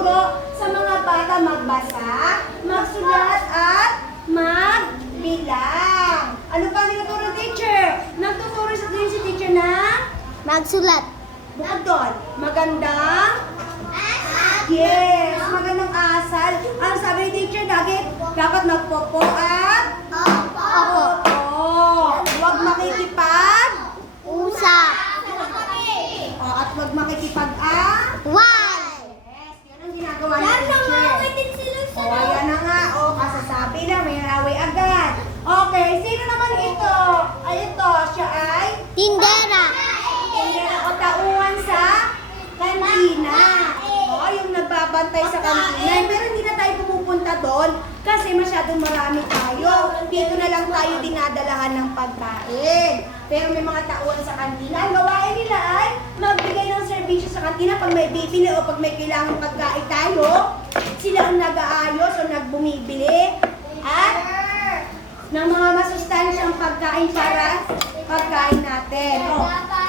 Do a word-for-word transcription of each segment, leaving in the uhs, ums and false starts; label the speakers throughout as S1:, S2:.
S1: magtuturo sa mga bata magbasa, magsulat at magbilang. Ano pa tinuturo ng teacher? Nagtuturo sa din si teacher na
S2: Magsulat.
S1: bukod doon, magandang yes, magandang asal. Ang sabi ni teacher lagi, dapat magpopo at
S2: Opo.
S1: opo. Huwag makikipag
S2: Usap.
S1: o, at huwag makikipag ah.
S2: Why?
S1: Yes, yun ang ginagawa ni teacher. O, ayan na nga. O, kasasabi na, may away agad. Okay, sino naman ito? Ay, ito. Siya ay
S2: Tindera.
S1: hindi na o tauhan sa kantina. O, yung nagbabantay sa kantina. Pero hindi na tayo pumupunta doon kasi masyadong marami tayo. Dito na lang tayo dinadalahan ng pagkain. Pero may mga tauhan sa kantina. Ang gawain nila ay magbigay ng serbisyo sa kantina pag may bibili o pag may kailangang pagkain tayo. Sila ang nag-aayos o nagbumibili at ng mga masustansyang pagkain para pagkain natin. O,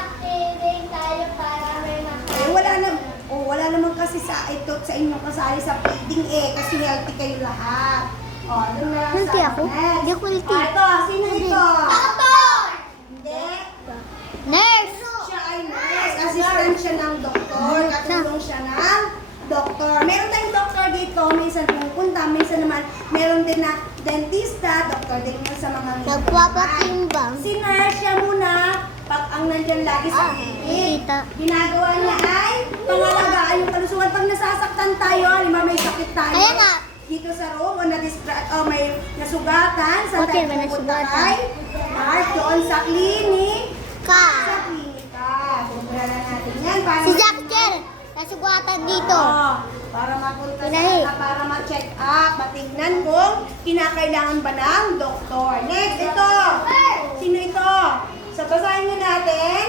S1: eh, wala na, oh, wala naman kasi sa ito sa inyong kasali sa feeding eh kasi healthy kayo lahat. Oh, doon na lang
S2: Healthy
S1: sa
S2: ako?
S1: next.
S2: Hindi ako healthy.
S1: Ah, ito, sino ito? Hindi.
S2: Nurse.
S1: Siya ay nurse. Assistant siya ng doktor. Katulong siya ng doktor. Meron tayong doktor dito. Minsan pumupunta. Minsan naman meron din na dentista. Doktor din yun sa mga
S2: Nagpapatimbang.
S1: Si nurse siya muna. Pag ang nandyan lagi sa bibig.
S2: Kita.
S1: Ginagawa niya ay pangalagaan yung kalusugan. Pag nasasaktan tayo, lima may sakit tayo.
S2: Kaya nga.
S1: Dito sa room, o, na-distra- o may nasugatan, sa
S2: Okay, may
S1: tayo pupunta
S2: nasugatan.
S1: kay Mark, doon sa clinic.
S2: Ka.
S1: Sa klinika. Pupunta na natin yan. Para
S2: Si Jacker. Nasugatan dito.
S1: Oo, para mapunta
S2: Pinahi.
S1: sa, para ma-check up, matignan kung kinakailangan ba ng doktor. Next, ito. Sino ito? So, basahin nyo natin.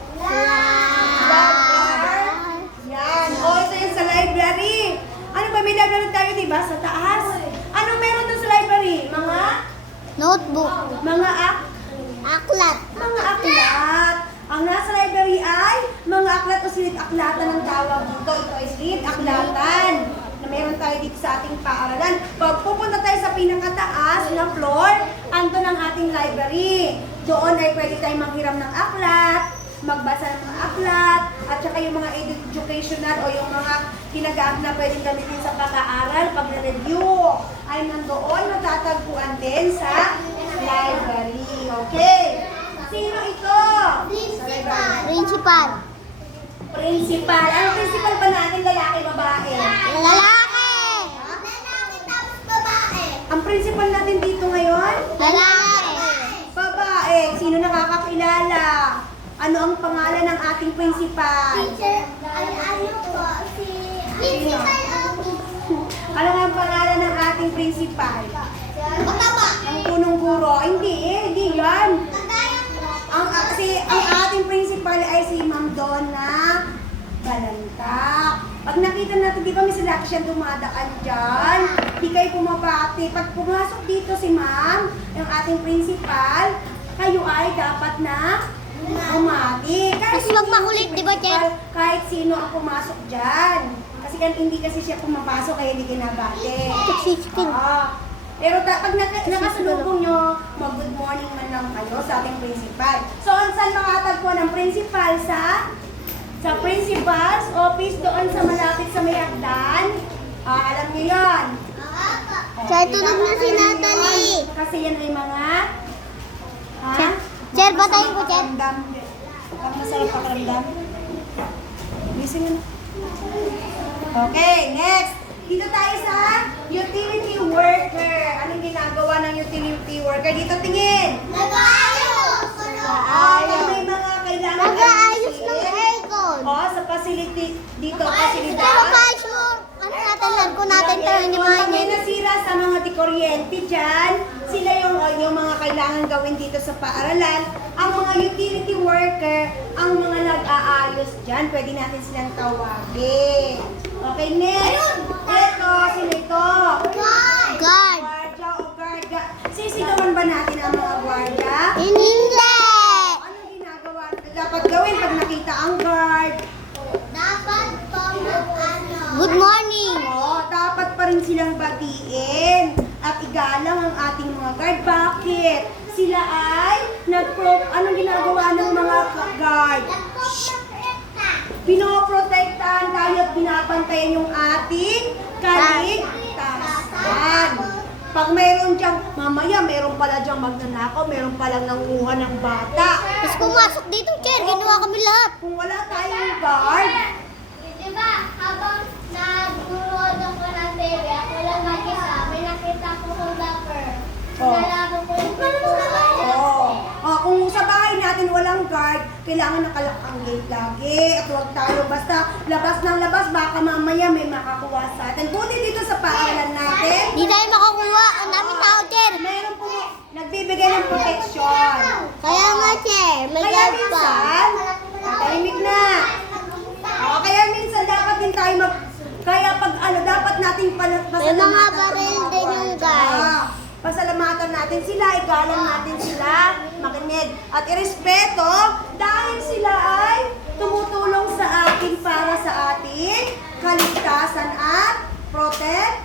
S1: Library. Yan. O, ito yung sa library. Ano ba? May library tayo, diba? Sa taas. Anong meron doon sa library? Mga?
S2: Notebook.
S1: Mga ak?
S2: Aklat.
S1: Mga aklat. Ang nasa library ay mga aklat o silid-aklatan ng tawag dito. Ito ay silid-aklatan na meron tayo dito sa ating paaralan. Pag pupunta tayo sa pinakataas na floor, andun ang ating library. Doon ay pwede tayong manghiram ng aklat, magbasa ng mga aklat, at saka yung mga educational o yung mga ginagamit na pwedeng gamitin sa pag-aaral, pag-review, ay nandoon matatagpuan din sa library. Okay? Sino ito? Sa library.
S2: Principal.
S1: Principal. Ano principal ba natin? Lalaki, babae?
S2: Lalaki.
S1: Ang principal natin dito ngayon?
S2: Lalaki.
S1: Babae. Sino nakakakilala? Ano ang pangalan ng ating principal? Ano nga ang pangalan ng ating principal? Ang punong guro? Hindi eh, hindi yan. Ang, kasi, ang ating principal ay si Ma'am Donna Balantak. Pag nakita natin, di ba may sila siya dumadaan dyan? Di kayo pumapati. Pag pumasok dito si Ma'am, yung ating principal, kayo ay dapat na umati. Kahit
S2: Mas magmakulit, di ba, Chen?
S1: Kahit sino ang pumasok dyan. Kasi kan hindi kasi siya pumapasok, kaya hindi kinabate.
S2: Toxicity.
S1: Ah, pero ta- pag nak- nakasalubong nyo, mag-good morning man lang kayo sa ating principal. So, saan makatagpuan ng principal? Sa sa principal's office doon sa malapit sa may hagdan. Ah, alam niyo yan.
S2: Sir, tulog na si Natalie.
S1: Kasi yan ay mga... Ha?
S2: Sir, Sir, batayin ko, Sir.
S1: Pakiramdam. Ang masarap pakiramdam. Gising na. Okay, next. Dito tayo sa utility worker. Anong ginagawa ng utility worker? Dito tingin.
S2: Nag-aayos.
S1: Ah, pag may mga kailangan
S2: Nag-aayos ng
S1: ayusin.
S2: aircon.
S1: O, sa facility, dito, facility.
S2: Pero kahit mo, ano natin, largo natin pero hindi
S1: Pag may
S2: mahanyan.
S1: nasira sa mga dikuryente dyan, sila yung, yung mga kailangan gawin dito sa paaralan. Ang mga utility worker, ang mga nag-aayos dyan, pwede natin silang tawagin. Okay, next. Ito, sino ito?
S2: Guard.
S1: Guardia o guardia. Sisigawan ba natin ang mga guardia?
S2: Hindi.
S1: Anong ginagawa? Dapat gawin pag nakita ang guard.
S2: Dapat pong ano. Good morning.
S1: natin silang batiin at igalang ang ating mga guard. Bakit? Sila ay nag-pro... Anong ginagawa ng mga guard? Pinoprotektahan tayo at binabantayan yung ating kaligtasan. Pag mayroon diyang, mamaya mayroon pala diyang magnanakaw, mayroon palang nanguha ng bata.
S2: Tapos pumasok dito, chair. Ginawa kami lahat.
S1: Kung wala tayong guard,
S3: Di ba, habang nagburood ako ng T V, ako lang mag-isa, may nakita ko kung lover.
S1: Oh.
S3: Nalaban ko yung pintuan.
S1: oo. Oh, kung sa bahay natin walang guard, kailangan nakalak ang gate lagi. At huwag tayo basta labas ng labas, baka mamaya may makakuha sa atin. Buti dito sa paaralan natin,
S2: Di tayo makakuha. Ang daming tao, chair.
S1: mayroon po nagbibigay ng protection.
S2: Kaya nga, chair. May
S1: Kaya
S2: guard pa.
S1: minsan, tahimik na. O, kaya minsan dapat din tayo mag... Kaya pag ano, dapat nating pala-
S2: May mga
S1: pasalamatan
S2: baril
S1: ang mga
S2: din yung
S1: guard.
S2: guard.
S1: Ah, Pasalamatan natin sila, igalang natin sila, makinig. At irespeto dahil sila ay tumutulong sa atin para sa ating kaligtasan at protect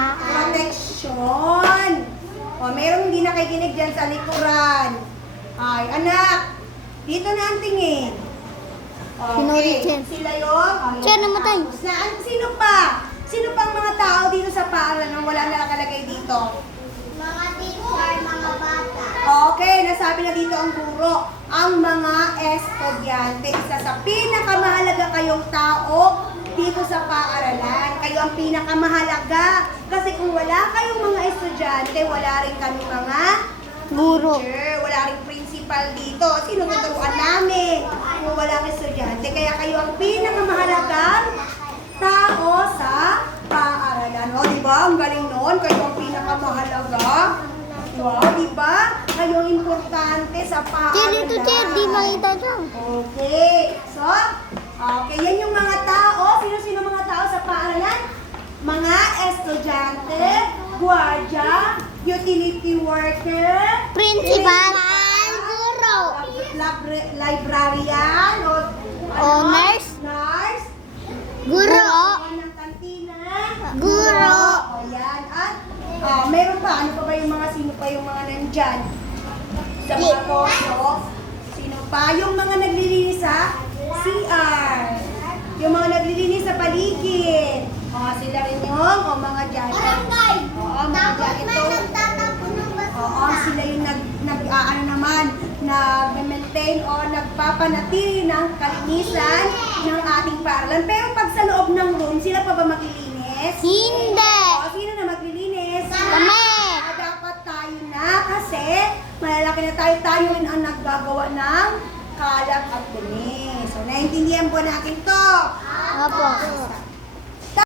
S1: protection. O, mayroong hindi nakikinig dyan sa likuran. Ay, anak, dito na ang tingin.
S2: Sinuri, Chen.
S1: Sila yun. Ay,
S2: Chen, namatay.
S1: tapos na. Ano, sino pa? Sino pang mga tao dito sa paaralan nang wala nakalagay dito?
S3: Mga teacher, mga bata.
S1: Okay, nasabi na dito ang guro. Ang mga estudyante, isa sa pinakamahalaga kayong tao dito sa paaralan. Kayo ang pinakamahalaga. Kasi kung wala kayong mga estudyante, wala rin kami mga
S2: Guro.
S1: teacher, wala rin principal dito. Sino tuturuan namin kung walang estudyante? Kaya kayo ang pinakamahalagang tao sa paaralan. O, di ba? Ang galing noon. Kayo ang pinakamahalaga. Wow, di ba? Kayo ang importante sa paaralan.
S2: Chair, dito, chair. Di makita siya.
S1: Okay. So, okay. Yan yung mga tao. Sino-sino mga tao sa paaralan? Mga estudyante, gwardiya, utility worker,
S2: Principal. Guro.
S1: Lab- librarian, o
S2: O, nurse.
S1: nurse,
S2: Guro.
S1: gumawa ng kantina,
S2: Guro.
S1: o yan, at ah, meron pa, ano pa ba yung mga, sino pa yung mga nandyan? Sa mga posto, sino pa? Yung mga naglilinis sa C R, yung mga naglilinis sa paligid, o sila rin yung, o mga janitor, oo, mga janitor,
S3: nagtatapon ng basura.
S1: oo, sila yung nag, nag ah, ano naman, nag-maintain o nagpapanatili ng kalinisan ng ating paaralan. Pero pag sa loob ng room, sila pa ba maglilinis?
S2: Hindi.
S1: O, sino na maglilinis?
S2: Kami.
S1: Ah, dapat tayo na kasi malalaki na tayo, tayo rin ang naggagawa ng kalat at dumi. So, naiintindihan po natin to.
S2: Opo.